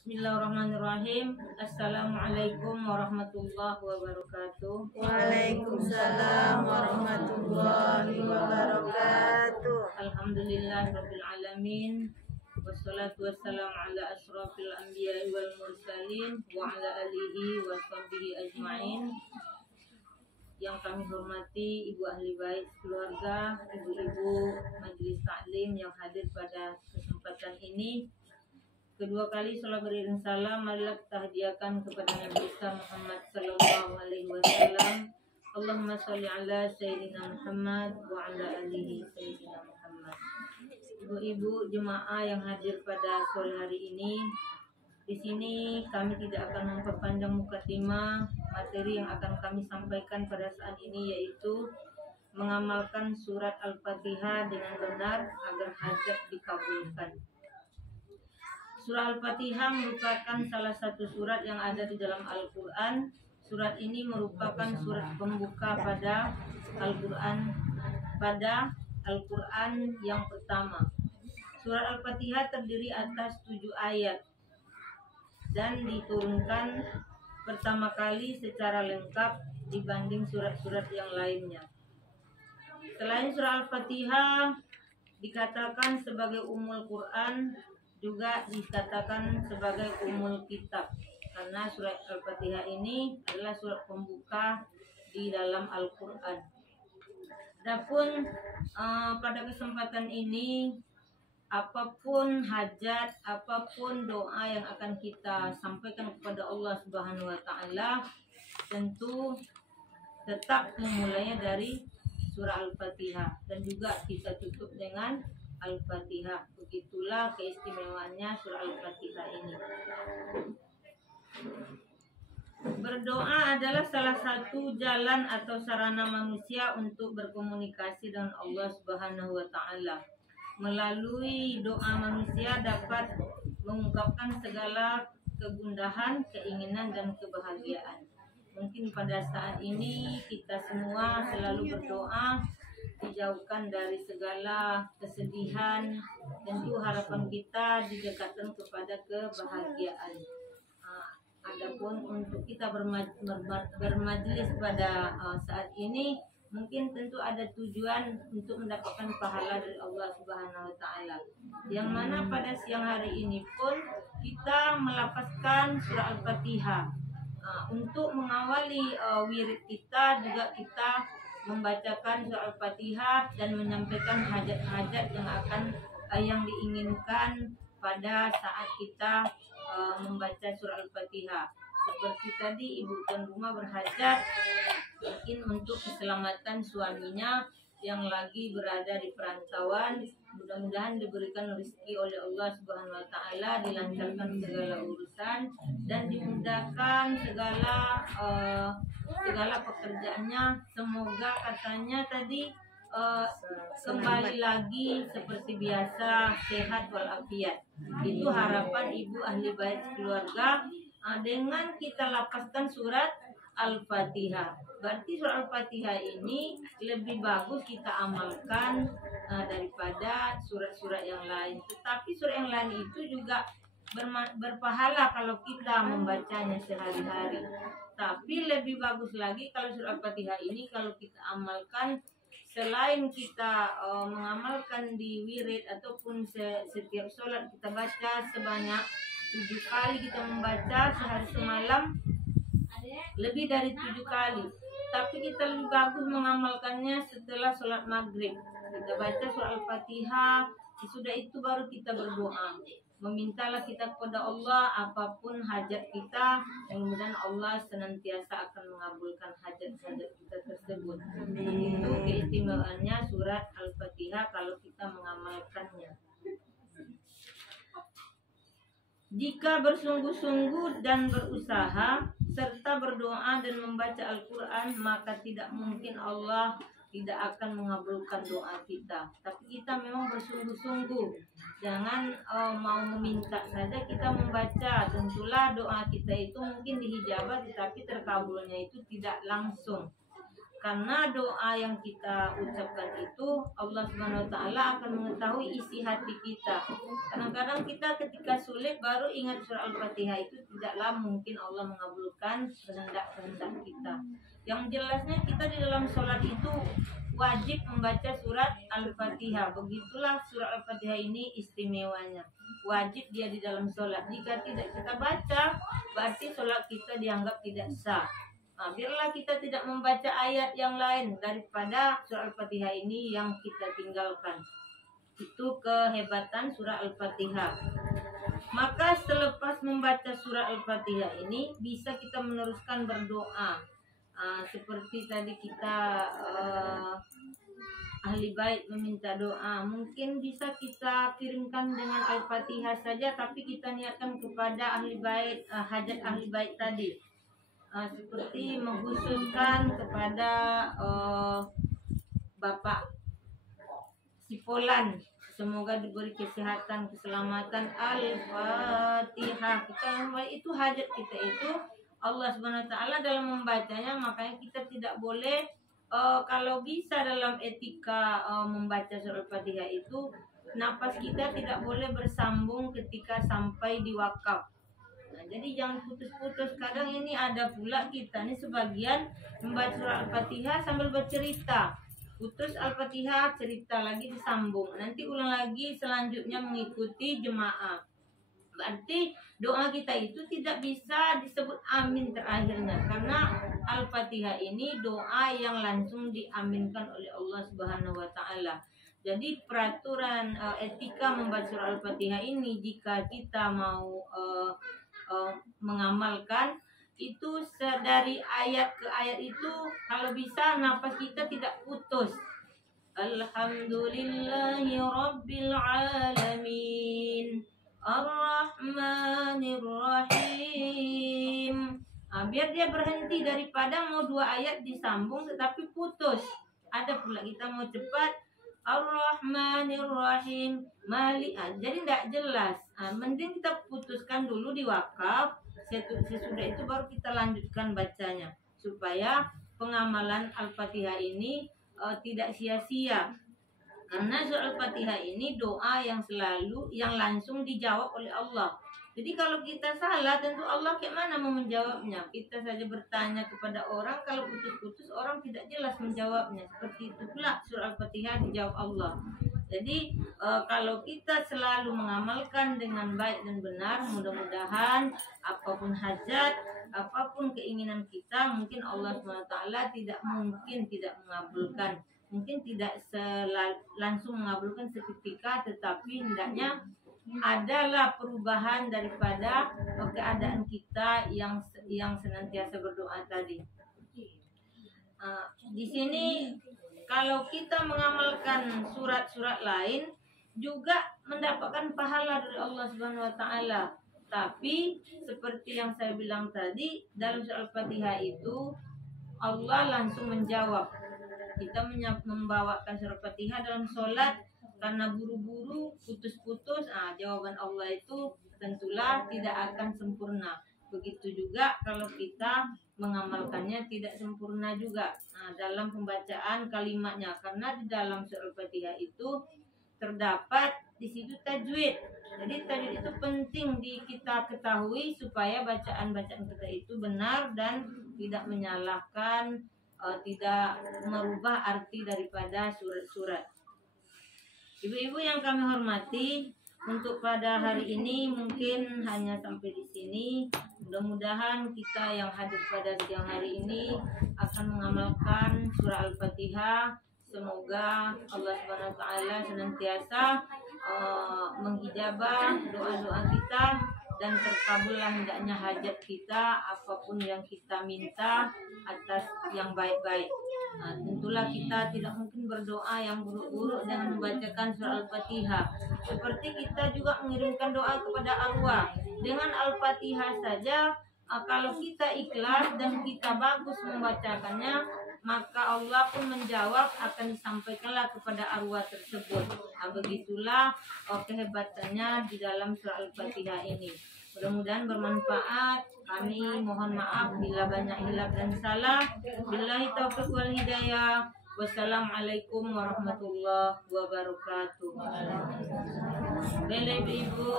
Bismillahirrahmanirrahim. Assalamualaikum warahmatullahi wabarakatuh. Waalaikumsalam warahmatullahi wabarakatuh. Alhamdulillahirabbil alamin. Wassalatu wassalamu ala asrofil anbiya'i wal mursalin wa ala alihi wa sahbihi ajma'in. Yang kami hormati ibu ahli bait keluarga, ibu-ibu majelis taklim yang hadir pada kesempatan ini. Kedua kali salat beriring salam marilah kita hadiahkan kepada Nabi kita Muhammad sallallahu alaihi wasallam. Allahumma sholli ala sayyidina Muhammad wa ala alihi sayyidina Muhammad. Ibu-ibu jemaah yang hadir pada sore hari ini, di sini kami tidak akan memperpanjang mukadimah. Materi yang akan kami sampaikan pada saat ini yaitu mengamalkan surat Al-Fatihah dengan benar agar hajat dikabulkan. Surah Al-Fatihah merupakan salah satu surat yang ada di dalam Al-Quran. Surat ini merupakan surat pembuka pada Al-Quran yang pertama. Surat Al-Fatihah terdiri atas 7 ayat dan diturunkan pertama kali secara lengkap dibanding surat-surat yang lainnya. Selain surah Al-Fatihah dikatakan sebagai Ummul Quran, juga dikatakan sebagai Ummul Kitab karena surat Al-Fatihah ini adalah surat pembuka di dalam Al-Quran. Adapun pada kesempatan ini, apapun hajat, apapun doa yang akan kita sampaikan kepada Allah Subhanahu wa taala, tentu tetap memulainya dari surah Al-Fatihah dan juga kita tutup dengan Al-Fatihah. Begitulah keistimewaannya surah Al-Fatihah ini. Berdoa adalah salah satu jalan atau sarana manusia untuk berkomunikasi dengan Allah Subhanahu wa taala. Melalui doa manusia dapat mengungkapkan segala kegundahan, keinginan dan kebahagiaan. Mungkin pada saat ini kita semua selalu berdoa dijauhkan dari segala kesedihan, tentu harapan kita didekatkan kepada kebahagiaan. Adapun untuk kita bermajlis pada saat ini, mungkin tentu ada tujuan untuk mendapatkan pahala dari Allah Subhanahu wa taala. Yang mana pada siang hari ini pun kita melafazkan surah Al-Fatihah. Untuk mengawali wirid kita, juga kita membacakan surah Al-Fatihah dan menyampaikan hajat-hajat yang diinginkan pada saat kita membaca surah Al-Fatihah. Seperti tadi ibu tuan rumah berhajat mungkin untuk keselamatan suaminya yang lagi berada di perantauan, mudah-mudahan diberikan rezeki oleh Allah Subhanahu wa taala, dilancarkan segala urusan dan dimudahkan segala pekerjaannya. Semoga katanya tadi kembali lagi seperti biasa, sehat walafiat. Itu harapan ibu ahli bait keluarga dengan kita lapaskan surat Al-Fatihah. Berarti surat Al-Fatihah ini lebih bagus kita amalkan daripada surat-surat yang lain. Tetapi surat yang lain itu juga berpahala kalau kita membacanya sehari-hari. Tapi lebih bagus lagi kalau surat Al-Fatihah ini kalau kita amalkan, selain kita mengamalkan di wirid ataupun setiap sholat kita baca sebanyak 7 kali, kita membaca sehari semalam lebih dari 7 kali. Tapi kita lebih bagus mengamalkannya setelah sholat maghrib. Kita baca surah Al-Fatihah, sesudah itu baru kita berdoa. Memintalah kita kepada Allah apapun hajat kita, mudah-mudahan Allah senantiasa akan mengabulkan hajat-hajat kita tersebut. Itu keistimewaannya surat Al-Fatihah kalau kita mengamalkannya. Jika bersungguh-sungguh dan berusaha serta berdoa dan membaca Al-Quran, maka tidak mungkin Allah tidak akan mengabulkan doa kita. Tapi kita memang bersungguh-sungguh, jangan mau meminta saja kita membaca. Tentulah doa kita itu mungkin dihijabah, tetapi terkabulnya itu tidak langsung. Karena doa yang kita ucapkan itu Allah Subhanahu wa taala akan mengetahui isi hati kita. Kadang-kadang kita ketika sulit baru ingat surah Al-Fatihah, itu tidaklah mungkin Allah mengabulkan kehendak-kehendak kita. Yang jelasnya kita di dalam sholat itu wajib membaca surat Al-Fatihah. Begitulah surat Al-Fatihah ini istimewanya. Wajib dia di dalam sholat. Jika tidak kita baca, berarti sholat kita dianggap tidak sah. Nah, biarlah kita tidak membaca ayat yang lain daripada surah Al-Fatihah ini yang kita tinggalkan. Itu kehebatan surah Al-Fatihah. Maka selepas membaca surah Al-Fatihah ini bisa kita meneruskan berdoa. Seperti tadi kita ahli bait meminta doa, mungkin bisa kita kirimkan dengan Al-Fatihah saja, tapi kita niatkan kepada ahli bait, hajat ahli bait tadi. Seperti mengkhususkan kepada Bapak Sipolan, semoga diberi kesehatan, keselamatan. Al-Fatihah. Itu hajat kita itu Allah Subhanahu wa taala dalam membacanya. Makanya kita tidak boleh kalau bisa dalam etika membaca surah Al-Fatihah itu napas kita tidak boleh bersambung ketika sampai di wakaf. Jadi jangan putus-putus. Kadang ini ada pula kita nih sebagian membaca surah Al-Fatihah sambil bercerita. Putus Al-Fatihah, cerita lagi disambung. Nanti ulang lagi selanjutnya mengikuti jemaah. Berarti doa kita itu tidak bisa disebut amin terakhirnya. Karena Al-Fatihah ini doa yang langsung diaminkan oleh Allah Subhanahu wa taala. Jadi peraturan etika membaca surah Al-Fatihah ini, jika kita mau mengamalkan itu dari ayat ke ayat itu, kalau bisa napas kita tidak putus. Alhamdulillahi Rabbil Alamin Ar-Rahmanir Rahim. Biar dia berhenti daripada mau 2 ayat disambung tetapi putus. Ada pula kita mau cepat Ar-Rahmanir Rahim Malik, jadi tidak jelas. Mending kita putuskan dulu di wakaf. Sesudah itu baru kita lanjutkan bacanya, supaya pengamalan Al-Fatihah ini tidak sia-sia. Karena surah Al-Fatihah ini doa yang langsung dijawab oleh Allah. Jadi kalau kita salah, tentu Allah kayak mana mau menjawabnya? Kita saja bertanya kepada orang, kalau putus-putus orang tidak jelas menjawabnya. Seperti itu pula surah Al-Fatihah dijawab Allah. Jadi kalau kita selalu mengamalkan dengan baik dan benar, mudah-mudahan apapun hajat, apapun keinginan kita, mungkin Allah SWT tidak mungkin tidak mengabulkan. Mungkin tidak langsung mengabulkan seketika, tetapi hendaknya adalah perubahan daripada keadaan kita yang senantiasa berdoa tadi. Di sini kalau kita mengamalkan surat-surat lain juga mendapatkan pahala dari Allah Subhanahu wa taala. Tapi seperti yang saya bilang tadi, dalam surah Al-Fatihah itu Allah langsung menjawab. Kita membawakan surah Al-Fatihah dalam sholat karena buru-buru, putus-putus, jawaban Allah itu tentulah tidak akan sempurna. Begitu juga kalau kita mengamalkannya tidak sempurna juga dalam pembacaan kalimatnya, karena di dalam surah Al-Fatihah itu terdapat di situ tajwid. Jadi tajwid itu penting kita ketahui supaya bacaan-bacaan kita itu benar dan tidak menyalahkan, tidak merubah arti daripada surat-surat. Ibu-ibu yang kami hormati, untuk pada hari ini mungkin hanya sampai di sini. Mudah-mudahan kita yang hadir pada siang hari ini akan mengamalkan surah Al-Fatihah. Semoga Allah Subhanahu wa taala senantiasa menghijabah doa-doa kita dan terkabullah hendaknya hajat kita, apapun yang kita minta atas yang baik-baik. Tentulah kita tidak mungkin berdoa yang buruk-buruk dengan membacakan surah Al-Fatihah. Seperti kita juga mengirimkan doa kepada arwah dengan Al-Fatihah saja. Kalau kita ikhlas dan kita bagus membacakannya, maka Allah pun menjawab, akan disampaikanlah kepada arwah tersebut. Begitulah kehebatannya di dalam surah Al-Fatihah ini. Mudah-mudahan bermanfaat. Kami mohon maaf bila banyak hilaf dan salah. Billahi taufiq wal hidayah. Wassalamualaikum warahmatullahi wabarakatuh. Bele ibu.